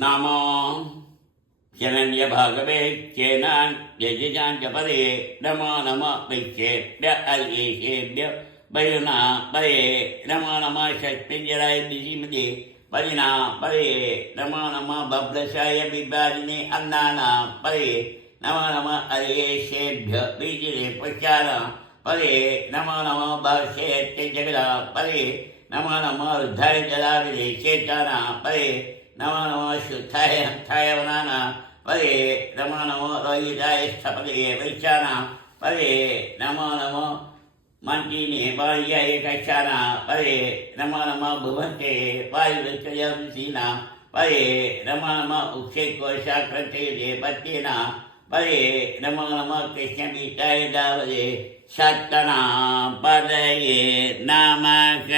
नमो शरण्य भागवे चेनान्यजान्यपदे नमो नमः वैश्येभ्य अर्येषेभ्य वयुना पदे नमो नमः षट्पिञ्जराय दिशिमदे पदिना पदे नमो नमः बब्लशाय विभाजिने अन्नाना पदे नमो नमः अर्येषेभ्य बीजिरे पश्चान पदे नमो नमः भाष्ये जगदा पदे नमो नमः रुद्धाय जलाविदे चेताना पदे नमो नमः शुद्धाय हंताय वनाना पदे नमो नमः रोहिताय स्थपदे वैशाना पदे नमो नमः मंटीने पार्याय कक्षाना पदे नमो नमः भुवन्ते वायुवृक्षयंसीना पदे नमो नमः उक्षेकोशाक्रन्ते पत्येना पदे नमो नमः कृष्णपीठाय दावदे शतना पदये नमः।